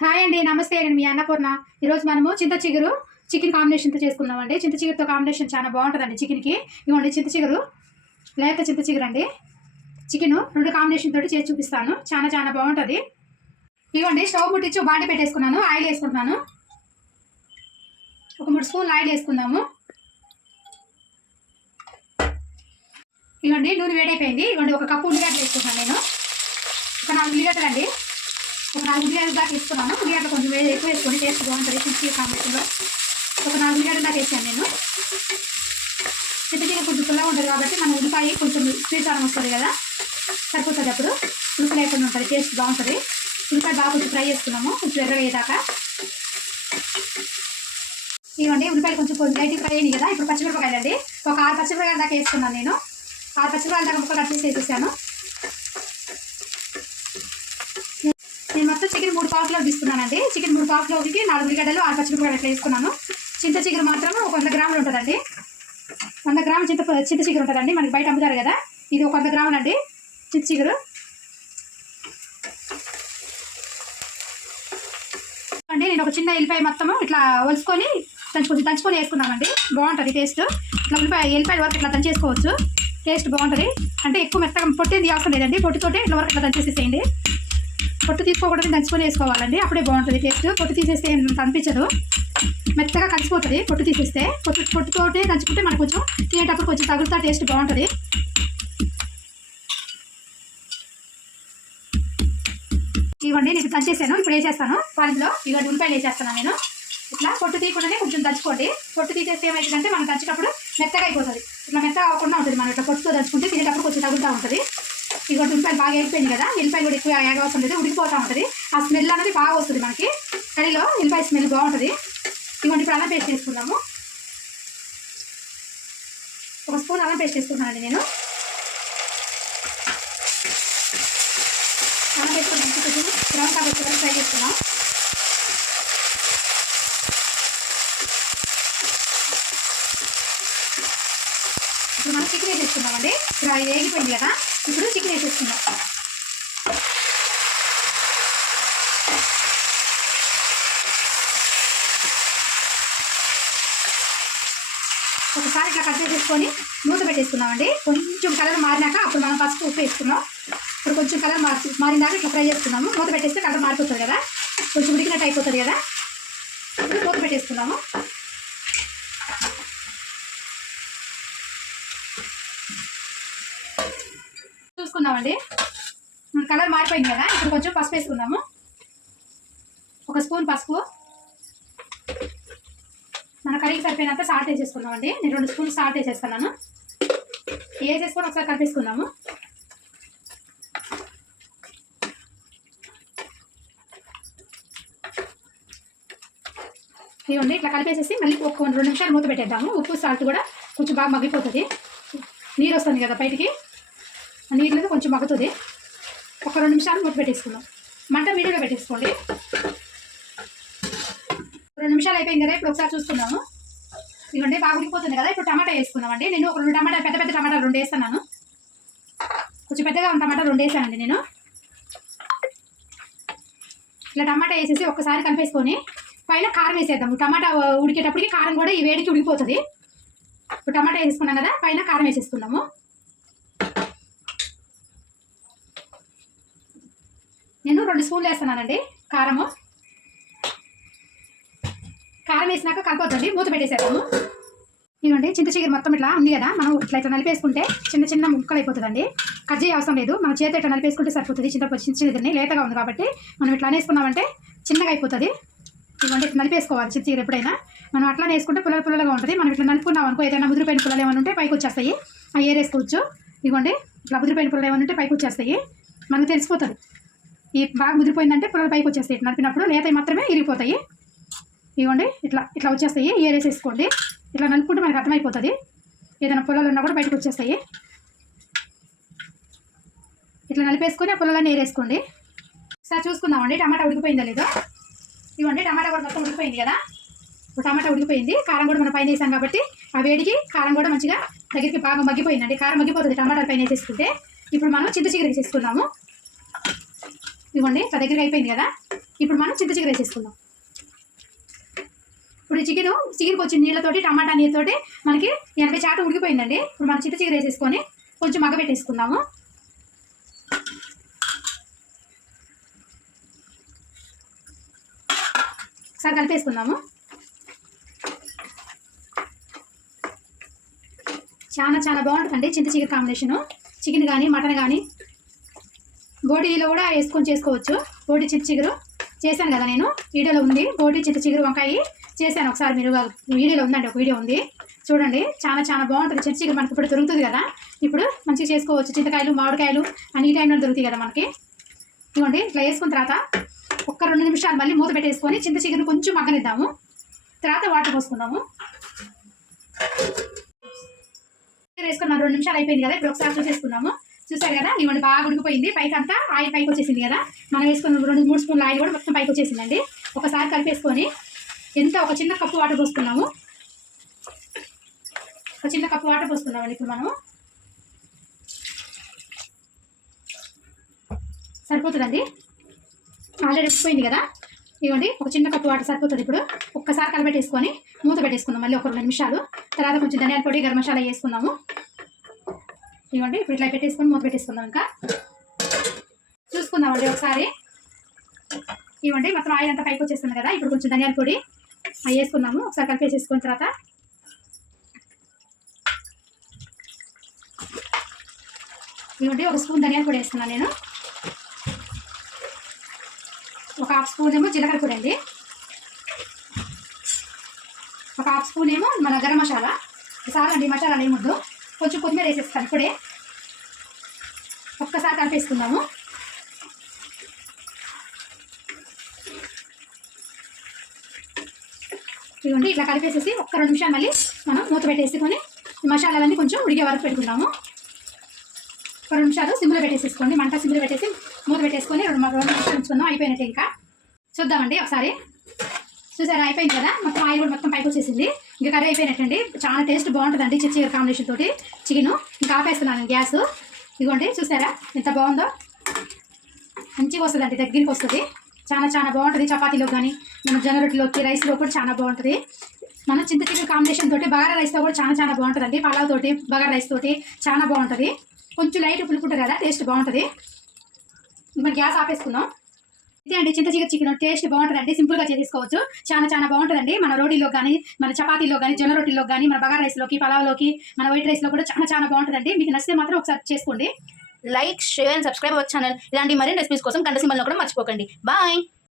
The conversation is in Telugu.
హాయ్ అండి, నమస్తే. నేను మీ అన్నపూర్ణ. ఈరోజు మనము చింత చిగురు చికెన్ కాంబినేషన్తో చేసుకుందామండి. చింత చిగురుతో కాంబినేషన్ చాలా బాగుంటుందండి చికెన్కి. ఇవ్వండి చింత చిగురు, లేత చింత చిగురు అండి. చికెన్ రెండు కాంబినేషన్ తోటి చేసి చూపిస్తాను. చాలా చాలా బాగుంటుంది. ఇవ్వండి స్టవ్ ముట్టించి బాండి పెట్టేసుకున్నాను. ఆయిల్ వేసుకుంటున్నాను. ఒక 3 స్పూన్లు ఆయిల్ వేసుకుందాము. ఇవ్వండి నూనె వేడైపోయింది. ఇవ్వండి ఒక కప్పు ఉల్లిగడ్డలు వేసుకుంటాను. నేను ఒక 4 ఉల్లిగడ్డలు అండి. ఒక 4 ఉల్లిగడ్డలు దాకా వేసుకున్నాను. ఉల్లిగడ్డలు కొంచెం ఎక్కువ వేసుకొని టేస్ట్ బాగుంటుంది చింతచిగురు కాంబినేషన్లో. ఒక 4 ఉల్లిగడ్డలు దాకా వేసాను నేను. చింతచిగురు కొంచెం పుల్లగా ఉంటుంది కాబట్టి మన ఉల్లిపాయ కొంచెం స్వీట్ కారం వస్తుంది కదా, సరిపోతుంది. అప్పుడు ఉల్లిపాయ లేకుండా ఉంటుంది, టేస్ట్ బాగుంటుంది. ఉల్లిపాయ బాగా కొంచెం ఫ్రై చేసుకున్నాము, కొంచెం ఎర్రగా అయ్యేదాకా. ఇవ్వండి ఉల్లిపాయలు కొంచెం లైట్గా ఫ్రై అయ్యింది కదా. ఇప్పుడు పచ్చిమిరపకాయలు అండి. ఒక 6 పచ్చిమిరపకాయలు దాకా వేసుకున్నాను నేను. 6 పచ్చిమిరపకాయలు దాకా ముక్కలు కట్ చేసి వేసేసాను. నేను మొత్తం చికెన్ 3 పావుకిలో తీసుకున్నానండి. చికెన్ 3 పావుకిలోకి 4 ఉల్లిగడ్డలు 6 పచ్చిమిరపకాయలు అట్లా వేసుకున్నాను. చింత చిగురు మాత్రం ఒక 100 గ్రాములు ఉంటుందండి. 100 గ్రాములు చింత చిగురు ఉంటుందండి. మనకి బయట అమ్ముతారు కదా, ఇది ఒక 100 గ్రాములు అండి చింత చిగురు. అండి నేను ఒక చిన్న ఎల్లిపాయ మొత్తము ఇట్లా ఒలుసుకొని దంచుకొని వేసుకున్నామండి. బాగుంటుంది టేస్ట్. ఇట్లా ఎల్లిపాయ వరకు ఇట్లా దంచేసుకోవచ్చు, టేస్ట్ బాగుంటుంది. అంటే ఎక్కువ మెత్తగా పొట్టేది అవసరం లేదండి. పొట్టుతోటే ఇట్లా వరకు ఇట్లా దంచేసేసేయండి. పొట్టు తీసుకోకూడదు, దంచుకొని వేసుకోవాలండి, అప్పుడే బాగుంటుంది టేస్ట్. పొట్టు తీసేస్తే ఏం అనిపించదు, మెత్తగా కలిసిపోతుంది. పొట్టు తీసేస్తే పొట్టుతోటే దంచుకుంటే మనకు కొంచెం తినేటప్పుడు కొంచెం తగులుతా, టేస్ట్ బాగుంటుంది. ఇవ్వండి నేను దంచేసాను. ఇప్పుడు వేసేస్తాను పాలిలో. ఇవ్వండి ఉల్లిపాయలు వేసేస్తాను నేను. ఇట్లా పొట్టు తీయకుండానే కొంచెం దంచుకోండి. పొట్టు తీసేస్తే ఏమవుతుందంటే మనం దంచేటప్పుడు మెత్తగా అయిపోతుంది. ఇట్లా మెత్తగా అవ్వకుండా ఉంటుంది. మనం ఇట్లా పొట్టుతో దంచుకుంటే తినేటప్పుడు కొంచెం తగులుతూ ఉంటుంది. ఇవ్వండి ఉల్లిపాయలు బాగా వేగిపోయింది కదా. ఎల్లిపాయలు కూడా ఎక్కువ ఏగవసరం లేదు, ఉడికిపోతూ ఉంటుంది. ఆ స్మెల్ అనేది బాగా వస్తుంది మనకి కర్రీలో. ఎల్లిపాయ స్మెల్ బాగుంటుంది. ఇవ్వండి ఇప్పుడు అల్లం పేస్ట్ వేసుకున్నాము. ఒక స్పూన్ అల్లం పేస్ట్ వేసుకున్నానండి నేను. అల్లం వేసుకొని మంచి కొంచెం బ్రౌన్ కలర్ వచ్చేదాన్ని ఫ్రై చేసుకున్నాం. ఇప్పుడు మనం చికెన్ వేసేసుకున్నామండి. ఇప్పుడు అది వేగిపోయింది కదా, ఇప్పుడు చికెన్ వేసేసుకుందాం. ఒకసారి ఇట్లా కట్ చేసేసుకొని మూత పెట్టేసుకున్నామండి. కొంచెం కలర్ మారినాక అప్పుడు మనం పసుపు ఉప్పు వేసుకున్నాం. ఇప్పుడు కొంచెం కలర్ మారినాక ఇట్లా ఫ్రై చేసుకున్నాము. మూత పెట్టేస్తే కలర్ మారిపోతుంది కదా, కొంచెం ఉడికినట్టు అయిపోతుంది కదా. ఇప్పుడు మూత పెట్టేసుకున్నాము. చూసుకుందామండి, కలర్ మారిపోయింది కదా. ఇప్పుడు కొంచెం పసుపు వేసుకుందాము. ఒక స్పూన్ పసుపు. మన కర్రీకి సరిపోయినంత సాల్ట్ వేసేసుకున్నామండి. నేను 2 స్పూన్లు సాల్ట్ వేసేస్తున్నాను. వేసేసుకొని ఒకసారి కలిపేసుకుందాము. ఇవ్వండి ఇట్లా కలిపేసేసి మళ్ళీ ఒక 2 నిమిషాలు మూత పెట్టేద్దాము. ఉప్పు సాల్ట్ కూడా కొంచెం బాగా మగ్గిపోతుంది. నీరు వస్తుంది కదా బయటికి, ఆ నీళ్ళలో కొంచెం మగ్గుతుంది. ఒక 2 నిమిషాలు మూత పెట్టేసుకుందాం. మంట మీడియంలో పెట్టేసుకోండి. 2 నిమిషాలు అయిపోయింది కదా. ఇప్పుడు ఒకసారి చూసుకుందాము. ఇవ్వండి బాగా ఉడికిపోతుంది కదా. ఇప్పుడు టమాటా వేసుకుందామండి. నేను ఒక 2 టమాటాలు, పెద్ద పెద్ద టమాటాలు 2 వేస్తున్నాను. కొంచెం పెద్దగా ఉన్న టమాటా 2 వేసానండి నేను. ఇట్లా టమాటా వేసేసి ఒక్కసారి కలిపేసుకొని పైన కారం వేసేద్దాము. టమాటా ఉడికేటప్పటికి కారం కూడా ఈ వేడికి ఉడికిపోతుంది. ఇప్పుడు టమాటా వేసుకున్నాం కదా, పైన కారం వేసేసుకుందాము. నేను 2 స్పూన్లు వేస్తున్నానండి కారము. కారం వేసినాక కలిపోతుంది. మూత పెట్టేసేద్దాము. ఇదిగోండి చింత చిగురు మొత్తం ఇట్లా ఉంది కదా, మనం ఇట్లా నలిపేసుకుంటే చిన్న చిన్న ముక్కలు అయిపోతుందండి. కట్ చేయ అవసరం లేదు, మన చేతి ఇట్లా నలిపేసుకుంటే సరిపోతుంది. చిన్నది లేతగా ఉంది కాబట్టి మనం ఇట్లా వేసుకున్నామంటే చిన్నగా అయిపోతుంది. ఇదిగోండి ఇట్లా నలిపేసుకోవాలి చింత చిగురు. ఎప్పుడైనా మనం అట్లా వేసుకుంటే పుల్లలుగా ఉంటుంది. మనం ఇట్లా నలుపుకున్నాం అనుకో, ఏదైనా ముదిరిపోయిన పుల్లలు ఏమైనా ఉంటే పైకి వచ్చేస్తాయి, అవి ఏరేసుకోవచ్చు. ఇదిగోండి ఇట్లా ముదిరిపోయిన పుల్లలు ఏమైనా ఉంటే పైకి వచ్చేస్తాయి, మనకు తెలిసిపోతుంది. ఈ బాగా ముదిరిపోయిందంటే పుల్లలు పైకి వచ్చేస్తాయి. ఇట్లా నలిపినప్పుడు లేత మాత్రమే ఇరిగిపోతాయి. ఇవ్వండి ఇట్లా వచ్చేస్తాయి, ఏరేసేసుకోండి. ఇట్లా నలుపుకుంటే మనకు అర్థమైపోతుంది. ఏదైనా పుల్లలు ఉన్నా కూడా బయటకు వచ్చేస్తాయి. ఇట్లా నలిపేసుకొని ఆ పుల్లలన్నీ ఏరేసుకోండి. ఒకసారి చూసుకుందామండి టమాటా ఉడికిపోయిందా లేదో. ఇవ్వండి టమాటా కూడా మొత్తం ఉడికిపోయింది కదా. ఇప్పుడు టమాటా ఉడికిపోయింది. కారం కూడా మనం పైన వేసాం కాబట్టి ఆ వేడికి కారం కూడా మంచిగా దగ్గరికి బాగా మగ్గిపోయిందండి. కారం మగ్గిపోతుంది టమాటాలు పైన వేసేసుకుంటే. ఇప్పుడు మనం చింత చిగురు వేసేసుకున్నాము. ఇవ్వండి దగ్గరికి అయిపోయింది కదా. ఇప్పుడు మనం చింత చిగురు వేసేసుకుందాం. ఇప్పుడు ఈ చికెన్కి వచ్చిన నీళ్ళతోటి టమాటా నీళ్ళతోటి మనకి 80% ఉడికిపోయిందండి. ఇప్పుడు మనం చింత చిగురు వేసేసుకొని కొంచెం మగ్గబెట్టేసుకుందాము. ఒకసారి కలిపేసుకుందాము. చాలా బాగుంటుందండి చింత చిగురు కాంబినేషను. చికెన్ కానీ మటన్ కానీ బోటీలో కూడా వేసుకొని చేసుకోవచ్చు. బోటీ చింత చిగురు చేశాను కదా, నేను వీడియోలో ఉంది. బోటీ చింత చిగురు వంకాయ చేశాను ఒకసారి, మీరు వీడియోలో ఉందండి, ఒక వీడియో ఉంది చూడండి. చాలా బాగుంటుంది చింత చిగురు. మనకి ఇప్పుడు దొరుకుతుంది కదా, ఇప్పుడు మంచిగా చేసుకోవచ్చు. చింతకాయలు మామిడికాయలు అన్ని టైంలో దొరుకుతాయి కదా మనకి. ఇదిగోండి ఇట్లా వేసుకున్న తర్వాత ఒక్క 2 నిమిషాలు మళ్ళీ మూత పెట్టేసుకొని చింత చిగురుని కొంచెం మగ్గనిద్దాము. తర్వాత వాటర్ పోసుకుందాము. వేసుకున్నాం 2 నిమిషాలు అయిపోయింది కదా. ఇప్పుడు ఒకసారి చూసేసుకుందాము. చూసారు కదా, ఇవ్వండి బాగా ఉడికిపోయింది. పైకి అంతా ఆయిల్ పైకి వచ్చేసింది కదా. మనం వేసుకున్న 2-3 స్పూన్ల ఆయిల్ కూడా మొత్తం పైకి వచ్చేసిందండి. ఒకసారి కలిపేసుకొని ఒక చిన్న కప్పు వాటర్ పోసుకున్నాము. ఒక చిన్న కప్పు వాటర్ పోసుకున్నామండి. ఇప్పుడు మనం సరిపోతుందండి, ఆల్రెడీ ఉడికిపోయింది కదా. ఇవ్వండి ఒక చిన్న కప్పు వాటర్ సరిపోతుంది. ఇప్పుడు ఒక్కసారి కలిపెట్టేసుకొని మూత పెట్టేసుకుందాం మళ్ళీ ఒక 2 నిమిషాలు. తర్వాత కొంచెం ధనియాల పొడి గరం మసాలా వేసుకుందాము. ఇవ్వండి ఇప్పుడు ఇట్లా పెట్టేసుకొని మూత పెట్టేసుకుందాం. ఇంకా చూసుకుందామండి ఒకసారి. ఇవ్వండి మొత్తం ఆయిల్ అంతా పైకి వచ్చేస్తుంది కదా. ఇప్పుడు కొంచెం ధనియాల పొడి అవి వేసుకున్నాము. ఒకసారి కలిపేసేసుకున్న తర్వాత ఇవ్వండి 1 స్పూన్ ధనియాల పొడి వేస్తున్నాను నేను. 1 హాఫ్ స్పూన్ ఏమో జీలకర్ర పొడి అండి. 1 హాఫ్ స్పూన్ ఏమో మన గరం మసాలా. చాలండి మసాలాలు ఏమొద్దు. కొంచెం కొత్తిమీర వేసేస్తాను ఇప్పుడే. ఒక్కసారి కలిపేసుకుందాము. ఇదిగోండి ఇట్లా కలిపేసేసి ఒక్క 2 నిమిషాలు మళ్ళీ మనం మూత పెట్టేసుకొని మసాలాలన్నీ కొంచెం ఉడికే వరకు పెట్టుకుందాము. ఒక 2 నిమిషాలు సిమ్లో పెట్టేసేసుకోండి. మంట సిమ్లో పెట్టేసి మూత పెట్టేసుకొని 2 నిమిషాలు ఉంచుకుందాం. అయిపోయినట్టే ఇంకా చూద్దామండి ఒకసారి. చూసారా అయిపోయింది కదా, మొత్తం ఆయిల్ కూడా మొత్తం పైకి వచ్చేసింది. ఇంకా కర్రీ అయిపోయినట్టండి. చాలా టేస్ట్ బాగుంటుందండి చింత చిగురు కాంబినేషన్ తోటి చికెను. ఇంకా ఆపేస్తున్నాను గ్యాస్. ఇదిగోండి చూసారా ఎంత బాగుందో, మంచిగా వస్తుందండి, దగ్గరికి వస్తుంది. చాలా బాగుంటుంది. చపాతీలో కానీ మన జొన్న రొట్టెలోకి రైస్లో కూడా చాలా బాగుంటుంది. మనం చింత చిగురు కాంబినేషన్ తోటి బగారా రైస్తో కూడా చాలా బాగుంటుందండి. పలావ్ తోటి బగారా రైస్ తోటి చాలా బాగుంటుంది. కొంచెం లైట్ పులుపుంటుంది కదా, టేస్ట్ బాగుంటుంది. మనం గ్యాస్ ఆపేసుకుందాం. ఇదే అండి చింత చిగురు చికెన్. టేస్ట్ బాగుంటుందండి, సింపుల్గా చేసుకోవచ్చు. చాలా బాగుంటుందండి. మన రోటీలో కానీ మన చపాతీలో కానీ జొన్న రొట్టెలో కానీ మన బగారా రైస్లోకి పలావ్లోకి మన వైట్ రైస్లో కూడా చాలా బాగుంటుందండి. మీకు నచ్చితే మాత్రం ఒకసారి చేసుకోండి. Like, share and subscribe our channel. ఇలాంటి మరిన్ని రెసిపీస్ కోసం గంట సింబల్ నొక్కడం మర్చిపోకండి. బాయ్.